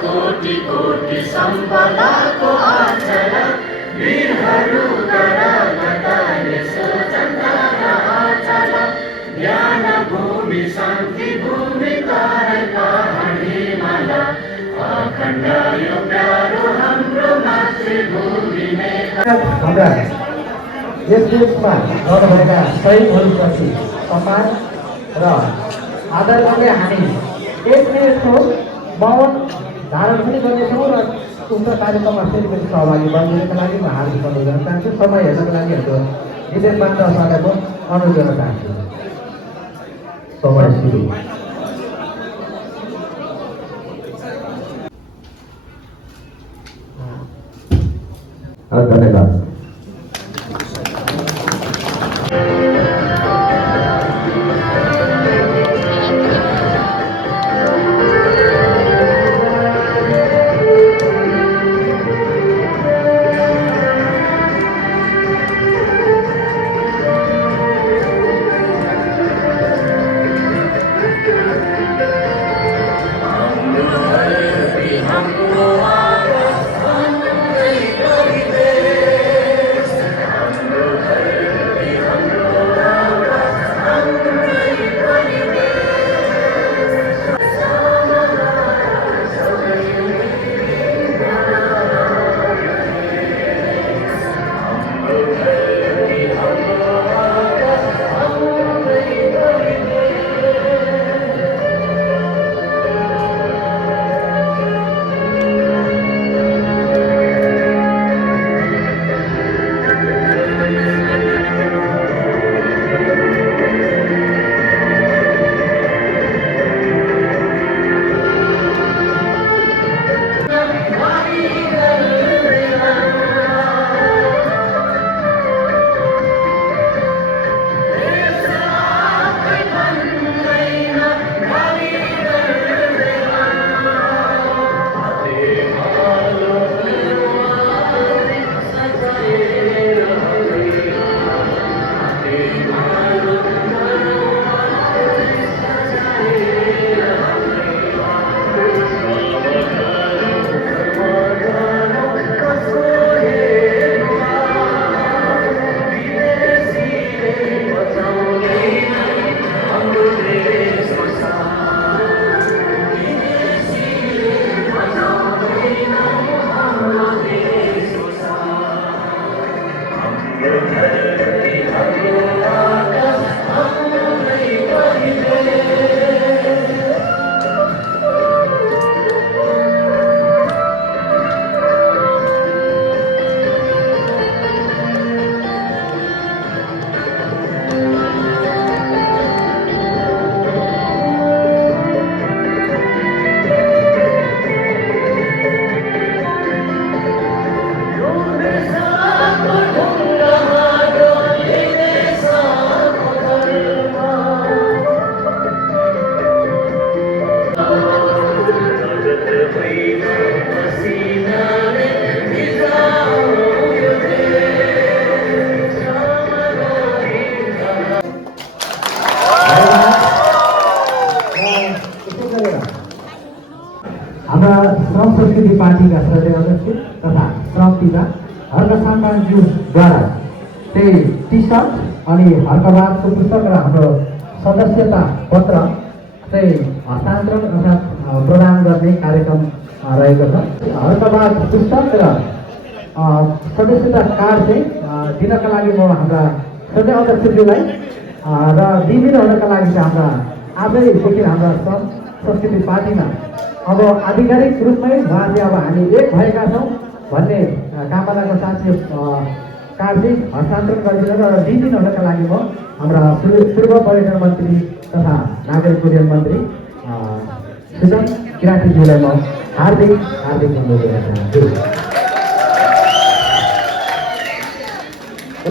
कोटि कोटि सम्पदाको आचर वीरहरू गरगतले सुचन्द्र र अचल ज्ञान भूमि शान्ति भूमि तारै पहाडी हिमाल अखण्ड यो प्यारो हाम्रो मातृभूमि नै। हाम्रा यस देशमा गर्नुभएका शहीदहरूप्रति सम्मान र आदर गर्दै हामी एक मौन धारण पनि गर्नेछौँ र उक्त कार्यक्रममा फेरि पनि सहभागी बनिदिनुको लागि म हार्दिक अनुरोध गर्न चाहन्छु। समय हेर्नको लागि हाम्रो विदेशमान सरलाई म अनुरोध गर्न चाहन्छु। समय सुरु। धन्यवाद। हाम्रा श्रम संस्कृति पार्टीका श्रद्धेय अध्यक्ष तथा श्रम पिता हर्क साङपाङज्यूद्वारा त्यही टी सर्ट अनि हर्कबहादुरको पुस्तक र हाम्रो सदस्यता पत्र चाहिँ हस्तान्तरण अर्थात् प्रदान गर्ने कार्यक्रम रहेको छ। हर्कबहादुर पुस्तक र सदस्यता कार्ड चाहिँ दिनका लागि म हाम्रा श्रद्धेय अध्यक्षज्यूलाई र दिइदिनुहुनका लागि चाहिँ हाम्रा आजैदेखि हाम्रा श्रम संस्कृति पार्टीमा अब आधिकारिक रूपमै उहाँ चाहिँ अब हामी एक भएका छौँ भन्ने कामनाको साथ कार्ड चाहिँ हस्तान्तरण गरिदिनु र दिइदिनुहुनका लागि म हाम्रा पूर्व पर्यटन मन्त्री तथा नागरिक उड्डयन मन्त्री सुजन किराँतीज्यूलाई म हार्दिक अनुरोध गर्न चाहन्छु।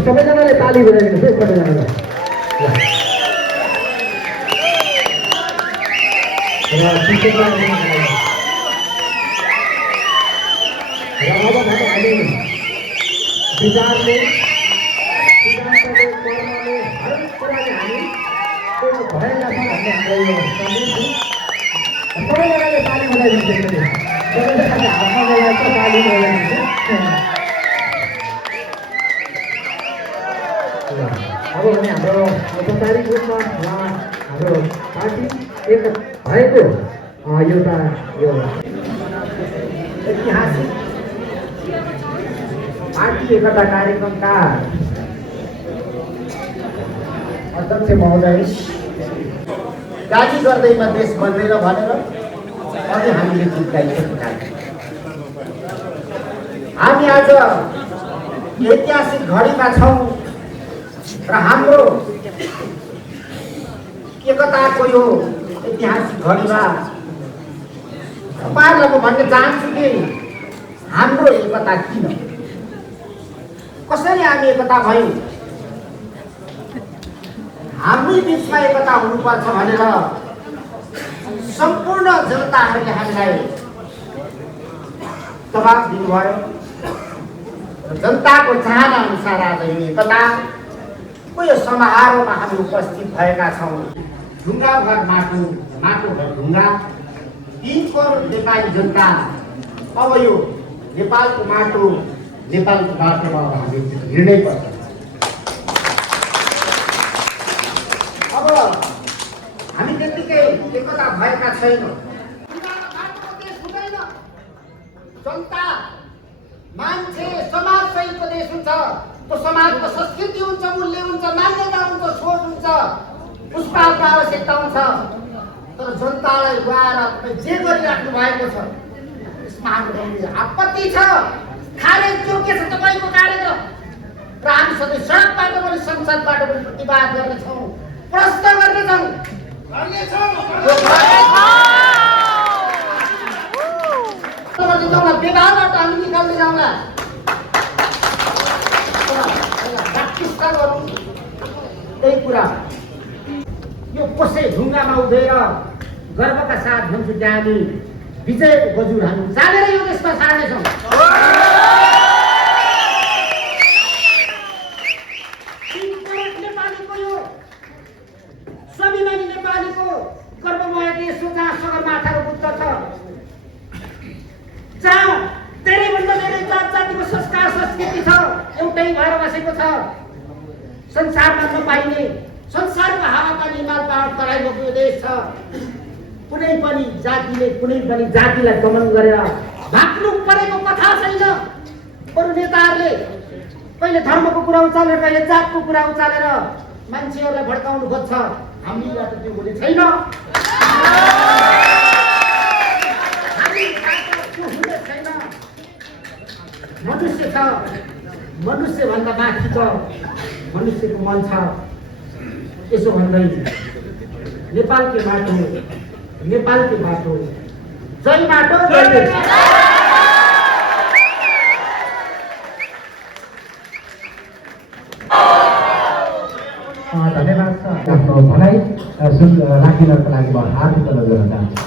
सबैजनाले ताली बजाइदिनुहोस् है सबैजनालाई। र र अब भने हामी विचारले सिद्धान्तले कर्मले हरेक कुराले हामी त्यो भएका छौँ भन्ने हाम्रो यो सन्देश हो। सबैजनाले ताली बजाइदिन्छ एकचोटि। सबैजनाले हातमा बजाइन्छ, ताली बजाइदिन्छ। अब भने हाम्रो औपचारिक रूपमा हाम्रो पार्टी एक भएको एउटा यो ऐतिहासिक पार्टी एकता कार्यक्रमका अध्यक्ष महोदय गाली गर्दैमा देश बन्दैन भनेर अझै हामीले चिप्काइसकेका छौँ। हामी आज ऐतिहासिक घडीमा छौँ र हाम्रो एकताको यो ऐतिहासिक घडीमा तपाईँहरूलाई म भन्न चाहन्छु कि हाम्रो एकता किन, कसरी हामी एकता भयौँ, हाम्रै बिचमा एकता हुनुपर्छ भनेर सम्पूर्ण जनताहरूले हामीलाई दबाब दिनुभयो। जनताको चाहना अनुसार आज यो एकताको यो समारोहमा हामी उपस्थित भएका छौँ। ढुङ्गा घर माटो, माटो घर ढुङ्गा, 3 करोड नेपाली जनता अब यो नेपालको माटो, नेपालको बाटोमा हामी हिँड्नै पर्छ। अब हामी त्यतिकै एकता भएका छैनौँ। जनता मान्छे समाज सहितको देश हुन्छ। त्यो समाजको संस्कृति हुन्छ, मूल्य हुन्छ, मान्यता हुन्छ, सोच हुन्छ, पुष्पाको आवश्यकता हुन्छ। तर जनतालाई गएर जे गरिराख्नु भएको छ यसमा हाम्रो आपत्ति छ। खारेज योग्य छ तपाईँको कार्यक्रम र हामी सधैँ सडकबाट पनि संसदबाट पनि प्रतिवाद गर्नेछौँ, प्रश्न गर्नेछौँ। विवाहबाट हामी निकाल्दै जाउँला। त्यही कुरा यो कसै ढुङ्गामा उभिएर गर्वका साथ भन्छु कि हामी विजयको गजुर हामी चालेर यो देशमा सार्नेछौँ। नेपालीको यो स्वाभिमानी नेपालीको गर्वमय देश हो, जहाँ सगरमाथाको बुद्ध छ, जहाँ धेरैभन्दा धेरै जात जातिको संस्कार संस्कृति छ, एउटै भएर बसेको छ। संसारमा नपाइने संसारको हावापानी हिमाल पहाड तराई बोकेको देश छ। कुनै पनि जातिले कुनै पनि जातिलाई दमन गरेर भाग्नु परेको कथा छैन। बरु नेताहरूले कहिले धर्मको कुरा उचालेर, कहिले जातको कुरा उचालेर मान्छेहरूलाई भड्काउनु खोज्छ। हामीबाट त्यो हुने छैन। मनुष्य छ, मनुष्यभन्दा माथि छ मनुष्यको मन छ। यसो भन्दै नेपालकै माटो, नेपालकै बाटो, जय माटो, जय देश। धन्यवाद छ। आफ्नो भनाइ राखिनको लागि म हार्दिक अनुरोध गर्न चाहन्छु।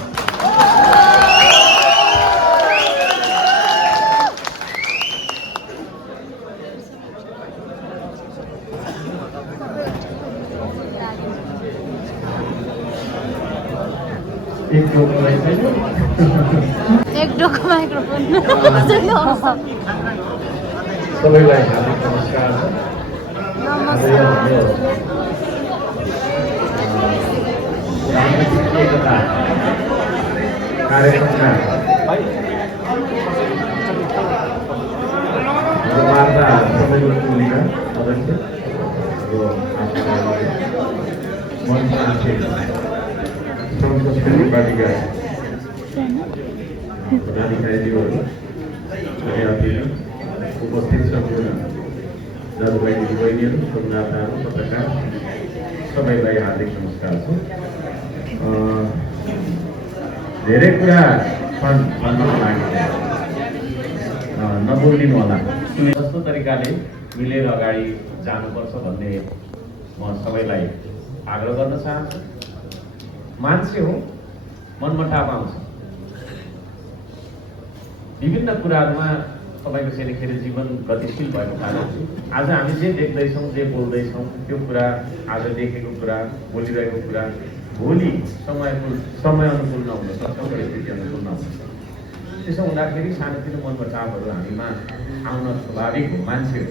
एक डोको माइक्रोफोन सबैलाई हार्दिक नमस्कार। एकता कार्यक्रमका वार्ता सबैको भूमिका अध्यक्ष यो मन मान्छे श्रम संस्कृति पार्टीका पदाधिकारीज्यूहरू अनि अतिथि उपस्थित सम्पूर्ण दाजुभाइ दिदीबहिनीहरू, संवाददाताहरू, पत्रकार सबैलाई हार्दिक नमस्कार छ। धेरै कुरा छन् भन्नको लागि नबोलिदिनु होला। जस्तो तरिकाले मिलेर अगाडि जानुपर्छ भन्ने म सबैलाई आग्रह गर्न चाहन्छु। मान्छे हो, मनमुटाव आउँछ, विभिन्न कुराहरूमा तपाईँको सेनेखेरी जीवन गतिशील भएको कारण आज हामी जे देख्दैछौँ जे बोल्दैछौँ त्यो कुरा आज देखेको कुरा बोलिरहेको कुरा भोलि समय अनुकूल नहुन सक्छ र स्थिति अनुकूल नहुन सक्छ। त्यसो हुँदाखेरि सानोतिनो मनमुटावहरू हामीमा आउन स्वाभाविक हो, मान्छे हो।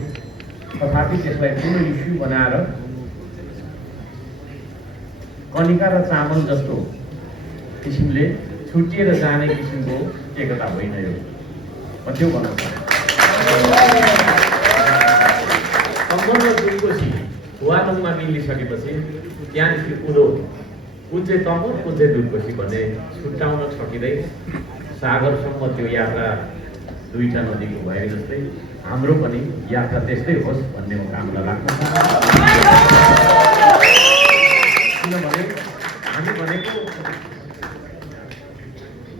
तथापि त्यसलाई ठुलो इस्यु बनाएर कनिका र चामल जस्तो किसिमले छुटिएर जाने किसिमको एकता होइन यो। म त्यो भन्न सम्बन्ध दुईकोसी वादमा मिलिसकेपछि त्यहाँदेखि कुरो कुन चाहिँ तमोर कुन चाहिँ दुईकोसी भन्ने छुट्याउन सकिँदै सागरसम्म त्यो यात्रा दुईटा नदीको भए जस्तै हाम्रो पनि यात्रा त्यस्तै होस् भन्ने म कामना राख्न किनभने हामी भनेको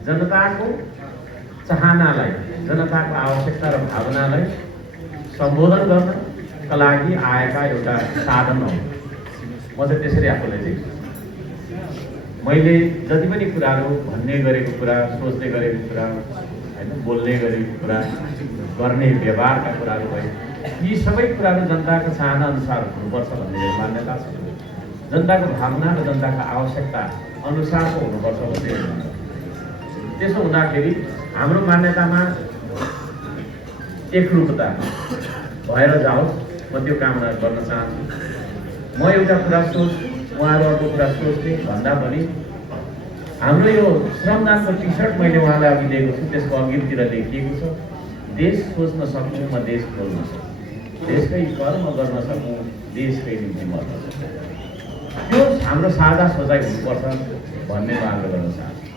जनताको चाहनालाई, जनताको आवश्यकता र भावनालाई सम्बोधन गर्नका लागि आएका एउटा साधन हो। म चाहिँ त्यसरी आफूलाई देख्छु। मैले जति पनि कुराहरू भन्ने गरेको कुरा, सोच्ने गरेको कुरा, होइन, बोल्ने गरेको कुरा, गर्ने व्यवहारका कुराहरू भए यी सबै कुराहरू जनताको चाहना अनुसार हुनुपर्छ भन्ने मेरो मान्यता छ। जनताको भावना र जनताको आवश्यकता अनुसारको हुनुपर्छ भन्ने। त्यसो हुँदाखेरि हाम्रो मान्यतामा एकरूपता भएर जाओस्, म त्यो कामना गर्न चाहन्छु। म एउटा कुरा सोच्छु, उहाँहरू अर्को कुरा सोच्ने भन्दा पनि हाम्रो यो श्रमदानको टी सर्ट मैले उहाँलाई अघि दिएको छु, त्यसको अघिल्तिर लेखिएको छ, देश सोच्न सक्नु म देश बोल्न सक्छु, देशकै कर्म गर्न सक्नु देशकै निम्ति मर्न सक्छु। त्यो हाम्रो साझा सोचाइ हुनुपर्छ भन्ने म आग्रह गर्न चाहन्छु।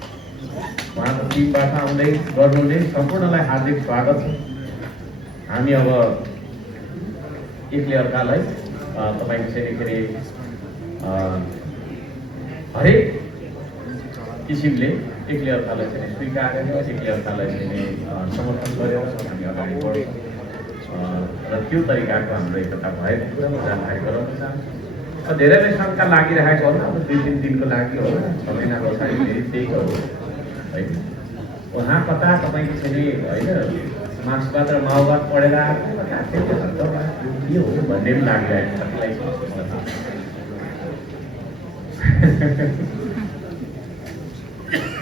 उहाँको टिमबाट आउँदै गर्नुहुने सम्पूर्णलाई हार्दिक स्वागत छ। हामी अब एकले अर्कालाई तपाईँको सेनेखेरी हरेक किसिमले एकले अर्कालाई चाहिँ स्वीकारेर एकले अर्कालाई चाहिँ समर्थन गरेर हामी अगाडि बढ्यौँ र त्यो तरिकाको हाम्रो एकता भएको कुरा म जानकारी गराउन चाहन्छु। धेरैले शङ्का लागिरहेको होला, अब 2-3 दिनको लागि हो, 6 महिना पछाडि फेरि त्यही हो है। उहाँ कता तपाईँको चाहिँ होइन मार्क्सवाद र माओवाद पढेर कता के हो भन्ने पनि लागिरहेको कतिलाई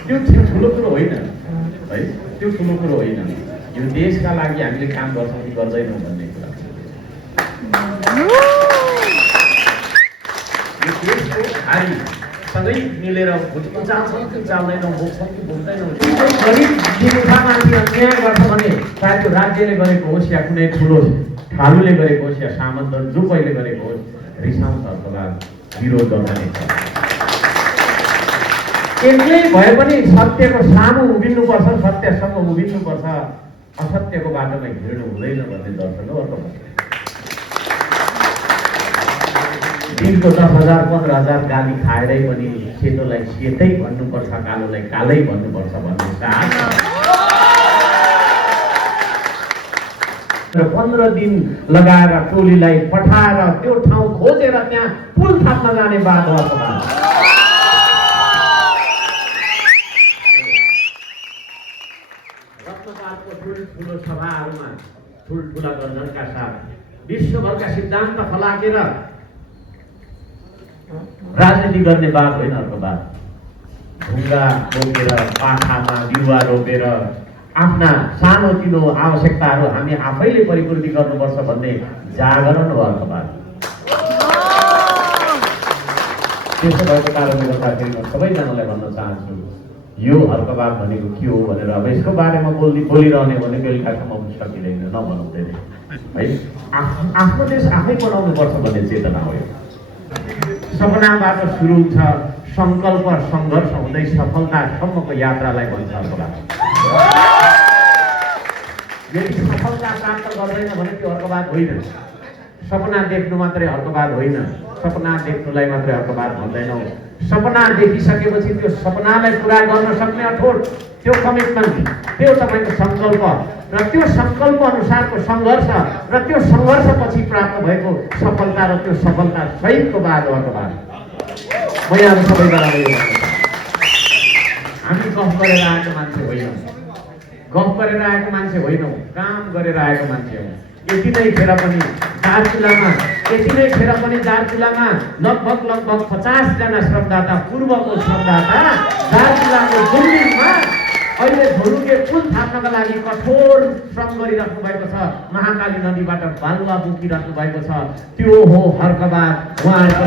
त्यो ठुलो कुरो होइन है, त्यो ठुलो कुरो होइन। यो देशका लागि हामीले काम गर्छौँ कि गर्दैनौँ भन्ने कुरा। यो देशको भारी सँगै मिलेर उचाल्छौँ कि उचाल्दैनौँ, बोक्छौँ कि बोक्दैनौँ। गरिब मान्छे अन्याय गर्छ भने चाहे त्यो राज्यले गरेको होस् या कुनै ठुलो ठालुले गरेको होस् या सामन्त जो कहिले गरेको होस्, रिसाउँछ अथवा विरोध गर्ने छ। एक्लै भए पनि सत्यको सामु उभिनुपर्छ, सत्यसँग उभिनुपर्छ, असत्यको बाटोमा हिँड्नु हुँदैन भन्ने दर्शन हो। अर्को दिनको 10,000 15,000 गाली खाएरै पनि सेतोलाई सेतै भन्नुपर्छ, कालोलाई कालै भन्नुपर्छ भन्ने चाहना र 15 दिन लगाएर टोलीलाई पठाएर त्यो ठाउँ खोजेर त्यहाँ पुल थाप्न जाने बात हो। रत्नपातको ठुलो सभाहरूमा ठुल्ठुला गर्जनका साथ विश्वभरका सिद्धान्त फलाकेर राजनीति गर्ने बात होइन। अर्को बात ढुङ्गा बोकेर पाखामा बिरुवा रोपेर आफ्ना सानोतिनो आवश्यकताहरू हामी आफैले परिपूर्ति गर्नुपर्छ भन्ने जागरण हो। अर्को बात त्यसो भएको कारणले गर्दाखेरि म सबैजनालाई भन्न चाहन्छु, यो हर्कबाद भनेको के हो भनेर अब यसको बारेमा बोलिरहने भने बेलुकासम्म सकिँदैन, नबनाउँदैन है। आफ्नो देश आफै बनाउनुपर्छ भन्ने चेतना हो। यो सपनाबाट सुरु हुन्छ, सङ्कल्प सङ्घर्ष हुँदै सफलतासम्मको यात्रालाई भन्छ हर्कबाद। यदि सफलता प्राप्त गर्दैन भने त्यो हर्कबाद होइन। सपना देख्नु मात्रै हर्कबाद होइन, सपना देख्नुलाई मात्रै हर्कबाद भन्दैनौँ। सपना देखिसकेपछि त्यो सपनालाई पुरा गर्न सक्ने अठोट, त्यो कमिटमेन्ट, त्यो तपाईँको सङ्कल्प र त्यो सङ्कल्प अनुसारको सङ्घर्ष र त्यो सङ्घर्षपछि प्राप्त भएको सफलता र त्यो सफलता सहितको बाद हो हर्कबाद। म यहाँ सबैजनालाई हामी गफ गरेर आएको मान्छे होइनौँ, गफ गरेर आएको मान्छे होइनौँ, काम गरेर आएको मान्छे हौँ। यति नै खेर पनि दार्चुलामा लगभग 50 जना श्रमदाता, पूर्वको श्रमदाता दार्चुलाको गुम्बिङमा अहिले झोलुके पुल थाप्नका लागि कठोर श्रम गरिराख्नु भएको छ। महाकाली नदीबाट बालुवा बोकिराख्नु भएको छ। त्यो हो हर्कबाद। उहाँहरूको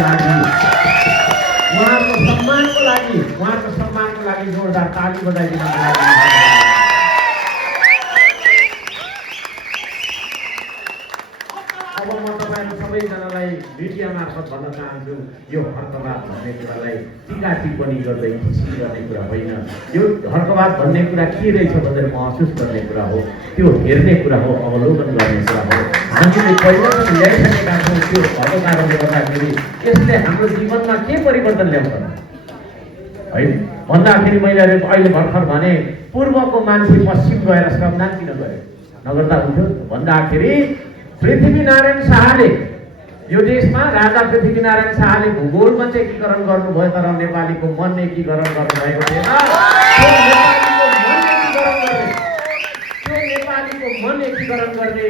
सम्मानको लागि जोरदार ताली बजाइदिनको लागि अब म तपाईँहरू सबैजनालाई मिडिया मार्फत भन्न चाहन्छु, यो हर्कबाद भन्ने कुरालाई टीका टिप्पणी गर्दै खिसी गर्ने कुरा होइन। यो हर्कबाद भन्ने कुरा के रहेछ भनेर महसुस गर्ने कुरा हो, त्यो हेर्ने कुरा हो, अवलोकन गर्ने कुरा हो। हामीले पहिलादेखि ल्याइसकेका छौँ। त्यो भएको कारणले गर्दाखेरि यसले हाम्रो जीवनमा के परिवर्तन ल्याउँछ है भन्दाखेरि मैले अहिले भर्खर भने पूर्वको मान्छे पश्चिम गएर श्रमदान किन गरे नगर्दा हुन्थ्यो भन्दाखेरि पृथ्वीनारायण शाहले यो देशमा राजा पृथ्वीनारायण शाहले भूगोलमा चाहिँ एकीकरण गर्नुभयो, तर नेपालीको मन एकीकरण गर्नुभएको थिएन। त्यो नेपालीको मन एकीकरण गर्ने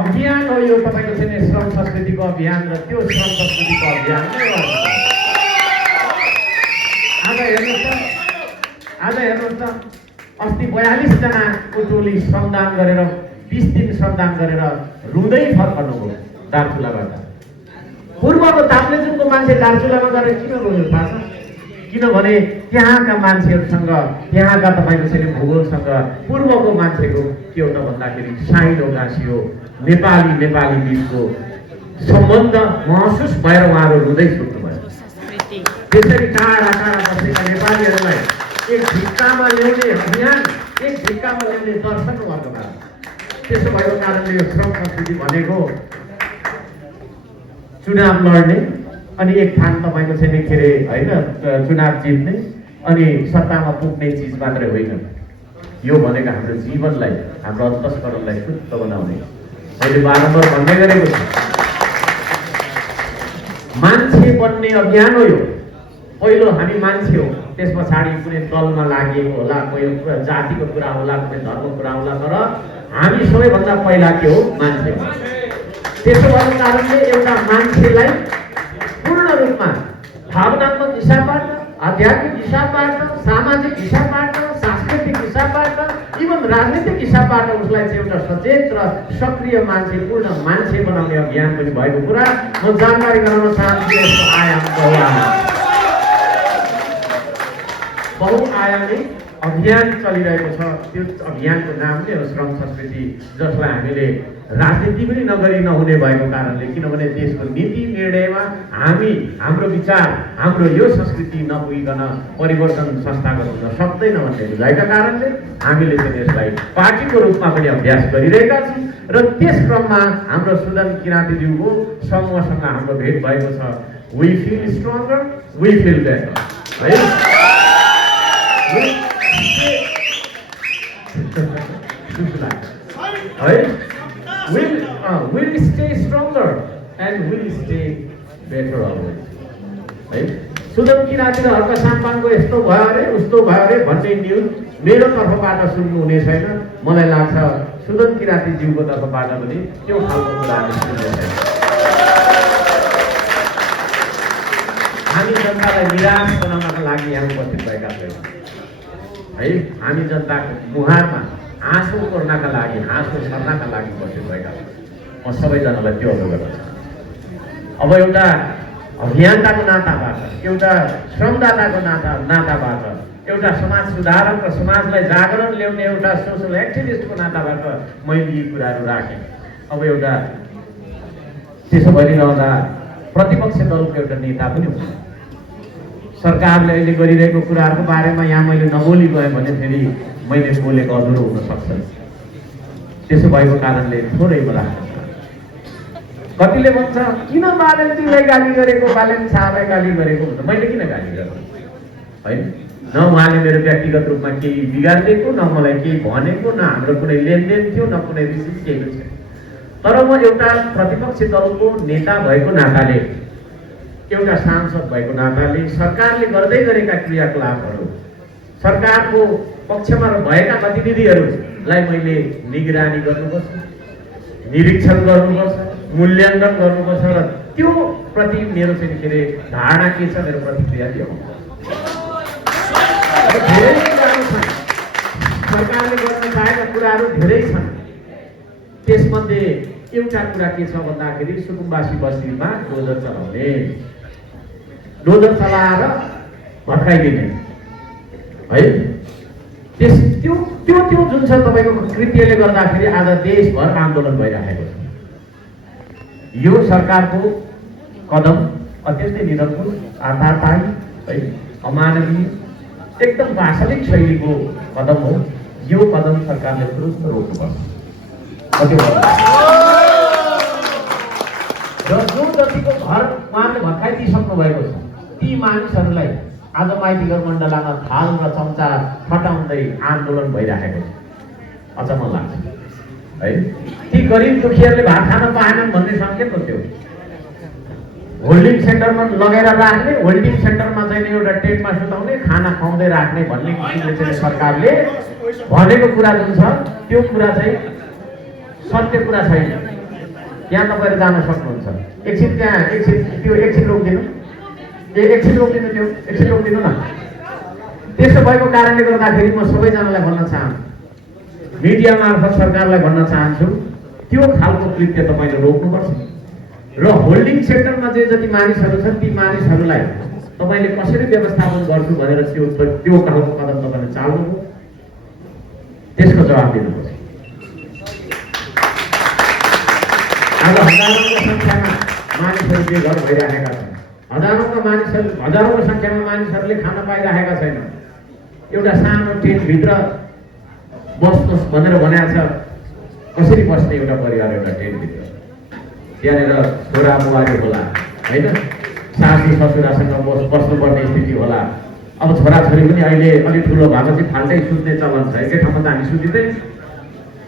अभियान हो यो तपाईँको चाहिँ श्रम संस्कृतिको अभियान, र त्यो श्रम संस्कृतिको अभियान नै हो। आज हेर्नुहोस् त अस्ति 42 जनाको टोली श्रमदान गरेर 20 दिन श्रमदान गरेर रुँदै फर्कनुभयो दार्चुलाबाट। पूर्वको ताप्लेजुङको मान्छे दार्चुलामा गएर किन रोयो थाहा छ? किनभने त्यहाँका मान्छेहरूसँग, त्यहाँका तपाईँको चाहिँ भूगोलसँग पूर्वको मान्छेको के हो त भन्दाखेरि साइलो गाँसियो, नेपाली बिचको सम्बन्ध महसुस भएर उहाँहरू रुँदै छुट्नुभयो। त्यसरी टाढा बसेका नेपालीहरूलाई एक ढिक्कामा ल्याउने अभियान, एक ढिक्कामा ल्याउने दर्शन उहाँको। त्यसो भएको कारणले यो श्रम संस्कृति भनेको चुनाव लड्ने अनि एक ठान तपाईँको चाहिँ के अरे होइन चुनाव जित्ने अनि सत्तामा पुग्ने चिज मात्रै होइन। यो भनेको हाम्रो जीवनलाई, हाम्रो अन्तस्करणलाई शुद्ध बनाउने, मैले बारम्बार भन्दै गरेको छु, मान्छे बन्ने अभियान हो यो। पहिलो हामी मान्छे हो, त्यस पछाडि कुनै दलमा लागेको होला, कोही जातिको कुरा होला, कुनै धर्मको कुरा होला, तर हामी सबैभन्दा पहिला के हो? मान्छे हो। त्यसो भएको कारणले एउटा मान्छेलाई पूर्ण रूपमा भावनात्मक हिसाबबाट, आध्यात्मिक हिसाबबाट, सामाजिक हिसाबबाट, सांस्कृतिक हिसाबबाट, इभन राजनीतिक हिसाबबाट उसलाई चाहिँ एउटा सचेत र सक्रिय मान्छे, पूर्ण मान्छे बनाउने अभियान पनि भएको कुरा म जानकारी गराउन चाहन्छु। यसको आयाम बहुआयामी अभियान चलिरहेको छ। त्यो अभियानको नाम नै हो श्रम संस्कृति, जसलाई हामीले राजनीति पनि नगरी नहुने भएको कारणले, किनभने देशको नीति निर्णयमा हाम्रो विचार, हाम्रो यो संस्कृति नपुगिकन परिवर्तन संस्थागत हुन सक्दैन भन्ने बुझाएका कारणले हामीले चाहिँ यसलाई पार्टीको रूपमा पनि अभ्यास गरिरहेका छौँ। र त्यस क्रममा हाम्रो सुदन किराँतीज्यूको समूहसँग हाम्रो भेट भएको छ। We feel stronger, we feel better है। We'll stay stronger and we'll stay better always. है सुदन किराँती र हर्क साम्पाङको यस्तो भयो अरे उस्तो भयो अरे भन्ने न्युज मेरो तर्फबाट सुन्नु हुने छैन। मलाई लाग्छ सुदन किराँतीज्यूको तर्फबाट पनि त्यो खालको कुराहरू सुन्दैछ। हामी जनतालाई निराश बनाउनका लागि यहाँ उपस्थित भएका छैनौँ है। हामी जनताको मुहारमा आँसु कोर्नका लागि, आँसु सर्नका लागि उपस्थित भएका छौँ। म सबैजनालाई त्यो अवगत छ। अब एउटा अभियन्ताको नाताबाट, एउटा श्रमदाताको नाताबाट, एउटा समाज सुधारक र समाजलाई जागरण ल्याउने एउटा सोसल एक्टिभिस्टको नाताबाट मैले यी कुराहरू राखेँ। अब एउटा त्यसो भइरहँदा प्रतिपक्ष दलको एउटा नेता पनि हुनु, सरकारले अहिले गरिरहेको कुराहरूको बारेमा यहाँ मैले नबोली गएँ भने फेरि मैले बोलेको अधुरो हुन सक्छ। त्यसो भएको कारणले थोरै राख्न कतिले भन्छ किन बालनजीलाई गाली गरेको, बालन शाहलाई गाली गरेको भन्छ। मैले किन गाली गरेको होइन? न उहाँले मेरो व्यक्तिगत रूपमा केही बिगारिदिएको, न मलाई केही भनेको, न हाम्रो कुनै लेनदेन थियो, न कुनै रिसिभ केही थियो। तर म एउटा प्रतिपक्ष दलको नेता भएको नाताले, एउटा सांसद भएको नाताले सरकारले गर्दै गरेका क्रियाकलापहरू, सरकारको पक्षमा भएका प्रतिनिधिहरूलाई मैले निगरानी गर्नुपर्छ, निरीक्षण गर्नुपर्छ, मूल्याङ्कन गर्नुपर्छ र त्यो प्रति मेरो चाहिँ के अरे धारणा के छ, मेरो प्रतिक्रिया के हो। धेरै कुराहरू छन्, सरकारले गर्न चाहेका कुराहरू धेरै छन्। त्यसमध्ये एउटा कुरा के छ भन्दाखेरि सुकुम्बासी बस्तीमा डोजर चलाउने, डोजर चलाएर भत्काइदिने है। त्यो त्यो त्यो जुन छ तपाईँको कृत्यले गर्दाखेरि आज देशभर आन्दोलन भइरहेको छ। यो सरकारको कदम अत्यन्तै निरन्तुर, आधारताही है, अमानवीय, एकदम वास्तविक शैलीको कदम हो। यो कदम सरकारले तुरुन्त रोक्नुपर्छ। र जो जतिको घर उहाँले भत्काइदिइसक्नु भएको छ ती मानिसहरूलाई आज माइतीघर मण्डलामा थाल र चम्चा फटाउँदै आन्दोलन भइरहेको छ। अचम्म लाग्छ है। ती गरिब दुखीहरूले भात खान पाएनन् भन्ने सङ्केत हो। त्यो होल्डिङ सेन्टरमा लगेर राख्ने, होल्डिङ सेन्टरमा चाहिँ एउटा टेन्टमा सुताउने, खाना खुवाउँदै राख्ने भन्ने किसिमले चाहिँ सरकारले भनेको कुरा जुन छ त्यो कुरा चाहिँ सत्य कुरा छैन। त्यहाँ तपाईँहरू जान सक्नुहुन्छ। एकछिन त्यहाँ एकछिन रोकिदिनु, एकछिन रोकिदिनु, त्यो एकछिन रोकिदिनु न। त्यसो भएको कारणले गर्दाखेरि म सबैजनालाई भन्न चाहन्छु, मिडिया मार्फत सरकारलाई भन्न चाहन्छु, त्यो खालको कृत्य तपाईँले रोक्नुपर्छ। र होल्डिङ सेन्टरमा चाहिँ जति मानिसहरू छन् ती मानिसहरूलाई तपाईँले कसरी व्यवस्थापन गर्छु भनेर त्यो खालको कदम तपाईँले चाल्नुभयो, त्यसको जवाब दिनुपर्छ। आज हजारौँको सङ्ख्यामा मानिसहरू बेघर भइरहेका छन्, हजारौँको सङ्ख्यामा मानिसहरूले खान पाइरहेका छैनन्। एउटा सानो टेन्टभित्र बस्नुहोस् भनेर भनेको छ। कसरी बस्ने एउटा परिवार एउटा टेन्टभित्र? त्यहाँनिर छोरा बुहारी होला होइन, सासू ससुरासँग बस्नुपर्ने स्थिति होला। अब छोराछोरी पनि अहिले अलिक ठुलो भएको चाहिँ फाल्टै सुत्ने चलन छ। एकै ठाउँमा त हामी सुतिँदै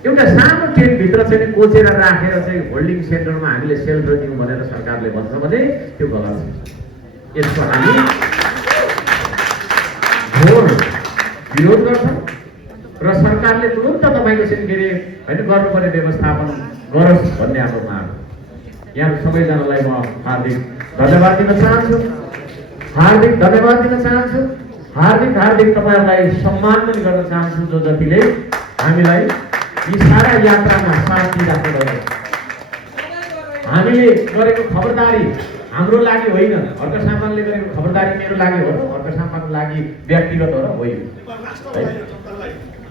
एउटा सानो टेन्टभित्र चाहिँ कोचेर राखेर चाहिँ होल्डिङ सेन्टरमा हामीले सेल्टर दिउँ भनेर सरकारले भन्छ भने त्यो गलत छ। यसको हामी घोर विरोध गर्छौँ र सरकारले तुरुन्त तपाईँको चाहिँ के अरे होइन गर्नुपर्ने व्यवस्थापन गरोस् भन्ने हाम्रो माग हो। यहाँ सबैजनालाई म हार्दिक धन्यवाद दिन चाहन्छु, हार्दिक धन्यवाद दिन चाहन्छु, हार्दिक तपाईँहरूलाई सम्मान पनि गर्न चाहन्छु जो जतिले हामीलाई यी सारा यात्रामा साथ दिइराख्नु भयो। हामीले गरेको खबरदारी हाम्रो लागि होइन, हर्क सामानले गरेको खबरदारी मेरो लागि हो र हर्क सामानको लागि व्यक्तिगत हो र होइन,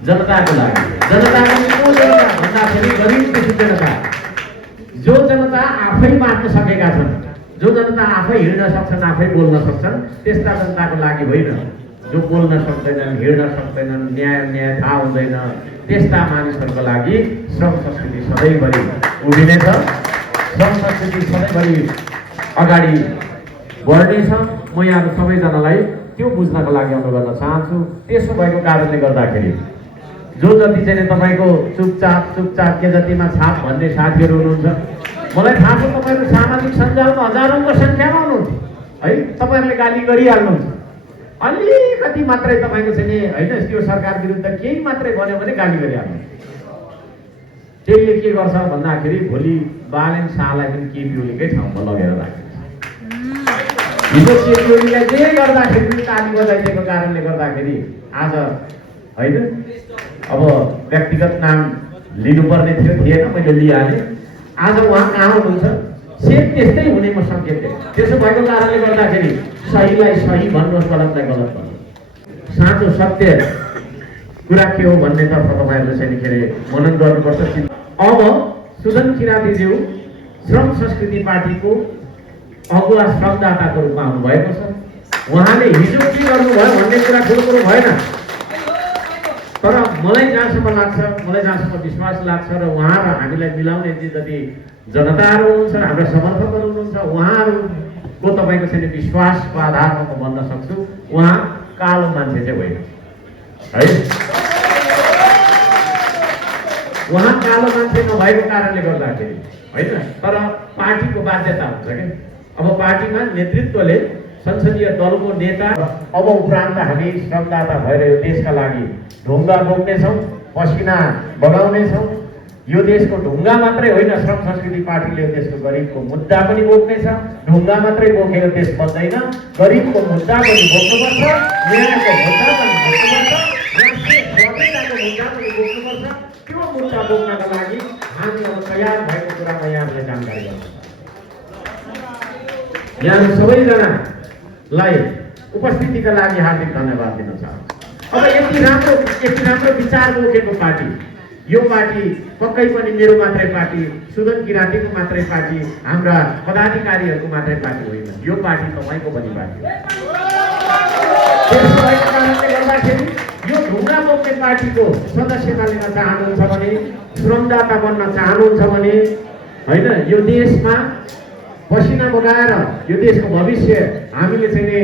जनताको लागि। जनताको को जनता भन्दाखेरि गरिब दुखी जनता, जो जनता आफै बाँच्न सकेका छन्, जो जनता आफै हिँड्न सक्छन्, आफै बोल्न सक्छन्, त्यस्ता जनताको लागि होइन। जो बोल्न सक्दैनन्, हिँड्न सक्दैनन्, न्याय थाहा हुँदैन, त्यस्ता मानिसहरूको लागि श्रम संस्कृति सधैँभरि उभिनेछ। श्रम संस्कृति सधैँभरि अगाडि बढ्नेछ। म यहाँ सबैजनालाई त्यो बुझ्नको लागि अनुरोध गर्न चाहन्छु। त्यसो भएको कारणले गर्दाखेरि जो जति चाहिँ तपाईँको चुपचाप के जतिमा छाप भन्ने साथीहरू हुनुहुन्छ, मलाई थाहा छ तपाईँहरू सामाजिक सञ्जालमा हजारौँको सङ्ख्यामा हुनुहुन्छ है। तपाईँहरूले गाली गरिहाल्नुहुन्छ, अलिकति मात्रै तपाईँको चाहिँ होइन त्यो सरकार विरुद्ध केही मात्रै भन्यो भने गाली गरिहाल्नु। त्यसले के गर्छ भन्दाखेरि भोलि बालेन शाहलाई पनि केपिओलीकै ठाउँमा लगेर राख्छ। हिजो केपिओलीलाई जे गर्दाखेरि पनि ताली बजाइदिएको कारणले गर्दाखेरि आज होइन, अब व्यक्तिगत नाम लिनुपर्ने थिएन, मैले लिइहालेँ। आज उहाँ कहाँ हुनुहुन्छ, सेम त्यस्तै हुने म सङ्केत थिएँ। त्यसो भएको कारणले गर्दाखेरि सहीलाई सही भन्नुहोस्, गलतलाई गलत भन्नुहोस्। साँचो सत्य कुरा के हो भन्नेतर्फ तपाईँहरूले चाहिँ के अरे मनन गर्नुपर्छ। अब सुदन किराँतीज्यू श्रम संस्कृति पार्टीको अगुवा श्रमदाताको रूपमा आउनुभएको छ। उहाँले हिजो के गर्नुभयो भन्ने कुरा ठुलो कुरो भएन, तर मलाई जहाँसम्म लाग्छ, मलाई जहाँसम्म विश्वास लाग्छ र उहाँ र हामीलाई मिलाउने जति जनताहरू हुनुहुन्छ, हाम्रो समर्थकहरू हुनुहुन्छ, उहाँहरूको तपाईँको चाहिँ विश्वासको आधारमा म भन्न सक्छु उहाँ कालो मान्छे चाहिँ होइन है। उहाँ कालो मान्छे नभएको कारणले गर्दाखेरि होइन, तर पार्टीको बाध्यता हुन्छ क्या। अब पार्टीमा नेतृत्वले संसदीय दलको नेता। अब उपरान्त हामी श्रमदाता भएर यो देशका लागि ढुङ्गा बोक्नेछौँ, पसिना बगाउनेछौँ। यो देशको ढुङ्गा मात्रै होइन, श्रम संस्कृति पार्टीले यो देशको गरिबको मुद्दा पनि बोक्नेछ। ढुङ्गा मात्रै बोकेर देश बन्दैन, गरिबको मुद्दा पनि बोक्नुपर्छ, न्यायको मुद्दा पनि बोक्नुपर्छ, राष्ट्रिय स्वाधीनताको मुद्दा पनि बोक्नुपर्छ। त्यो मुद्दा बोक्नका लागि हामी अब तयार भएको कुरा म यहाँलाई जानकारी गराउँछु। यहाँ सबैजनालाई उपस्थितिका लागि हार्दिक धन्यवाद दिन चाहन्छु। अब यति राम्रो विचार बोकेको पार्टी, यो पार्टी पक्कै पनि मेरो मात्रै पार्टी, सुदन किराँतीको मात्रै पार्टी, हाम्रा पदाधिकारीहरूको मात्रै पार्टी होइन, यो पार्टी तपाईँको पनि पार्टी हो। त्यसो भएको कारणले गर्दाखेरि यो ढुङ्गा बोक्ने पार्टीको सदस्यता लिन चाहनुहुन्छ भने, श्रमदाता बन्न चाहनुहुन्छ भने होइन, यो देशमा पसिना बगाएर यो देशको भविष्य हामीले चाहिँ नि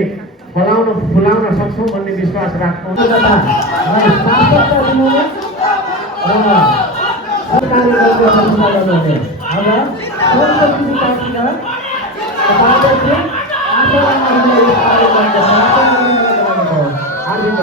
फुलाउन सक्छौँ भन्ने विश्वास राख्नु। हार्दिक